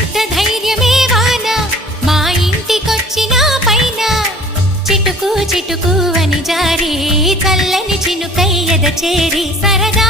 ఎంత ధైర్యమే వాన మా ఇంటికొచ్చిన పైన చిటుకు చిటుకు అని జారి చల్లని చినుకై ఎద చేరి సరదా